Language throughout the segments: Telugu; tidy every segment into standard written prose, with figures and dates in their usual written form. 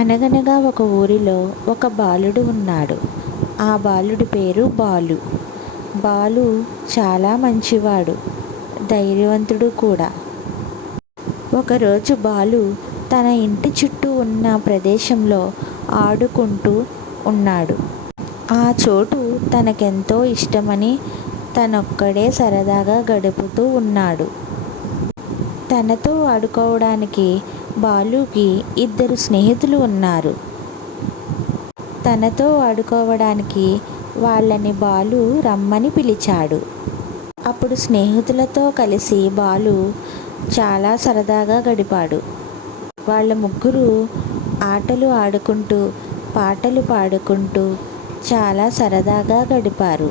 అనగనగా ఒక ఊరిలో ఒక బాలుడు ఉన్నాడు. ఆ బాలుడి పేరు బాలు. బాలు చాలా మంచివాడు, ధైర్యవంతుడు కూడా. ఒకరోజు బాలు తన ఇంటి చుట్టూ ఉన్న ప్రదేశంలో ఆడుకుంటూ ఉన్నాడు. ఆ చోటు తనకెంతో ఇష్టమని తనొక్కడే సరదాగా గడుపుతూ ఉన్నాడు. తనతో ఆడుకోవడానికి బాలుకి ఇద్దరు స్నేహితులు ఉన్నారు. తనతో ఆడుకోవడానికి వాళ్ళని బాలు రమ్మని పిలిచాడు. అప్పుడు స్నేహితులతో కలిసి బాలు చాలా సరదాగా గడిపాడు. వాళ్ళ ముగ్గురు ఆటలు ఆడుకుంటూ, పాటలు పాడుకుంటూ చాలా సరదాగా గడిపారు.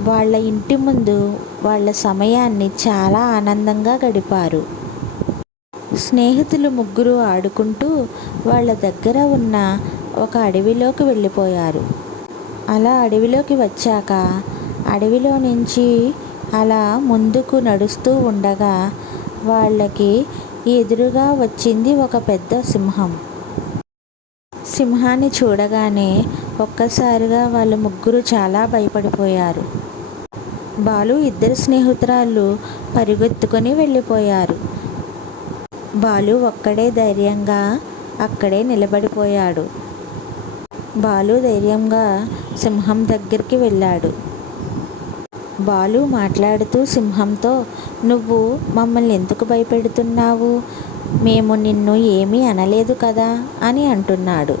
వాళ్ళ ఇంటి ముందు వాళ్ళ సమయాన్ని చాలా ఆనందంగా గడిపారు. స్నేహితులు ముగ్గురు ఆడుకుంటూ వాళ్ళ దగ్గర ఉన్న ఒక అడవిలోకి వెళ్ళిపోయారు. అలా అడవిలోకి వచ్చాక అడవిలో నుంచి అలా ముందుకు నడుస్తూ ఉండగా వాళ్ళకి ఎదురుగా వచ్చింది ఒక పెద్ద సింహం. సింహాన్ని చూడగానే ఒక్కసారిగా వాళ్ళ ముగ్గురు చాలా భయపడిపోయారు. బాలు ఇద్దరు స్నేహితురాళ్ళు పరుగెత్తుకొని వెళ్ళిపోయారు. బాలు ఒక్కడే ధైర్యంగా అక్కడే నిలబడిపోయాడు. బాలు ధైర్యంగా సింహం దగ్గరికి వెళ్ళాడు. బాలు మాట్లాడుతూ సింహంతో, "నువ్వు మమ్మల్ని ఎందుకు భయపెడుతున్నావు? మేము నిన్ను ఏమీ అనలేదు కదా" అని అంటున్నాడు.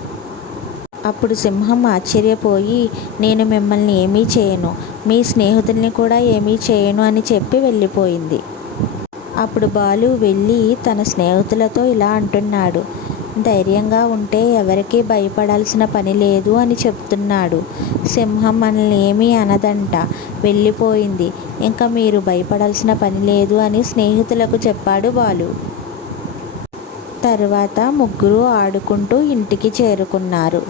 అప్పుడు సింహం ఆశ్చర్యపోయి, "నేను మిమ్మల్ని ఏమీ చేయను, మీ స్నేహితుల్ని కూడా ఏమీ చేయను" అని చెప్పి వెళ్ళిపోయింది. అప్పుడు బాలు వెళ్ళి తన స్నేహితులతో ఇలా అంటున్నాడు, "ధైర్యంగా ఉంటే ఎవరికీ భయపడాల్సిన పని లేదు" అని చెప్తున్నాడు. "సింహం మనల్ని ఏమీ అనదంట, వెళ్ళిపోయింది. ఇంకా మీరు భయపడాల్సిన పని లేదు" అని స్నేహితులకు చెప్పాడు బాలు. తరువాత ముగ్గురు ఆడుకుంటూ ఇంటికి చేరుకున్నారు.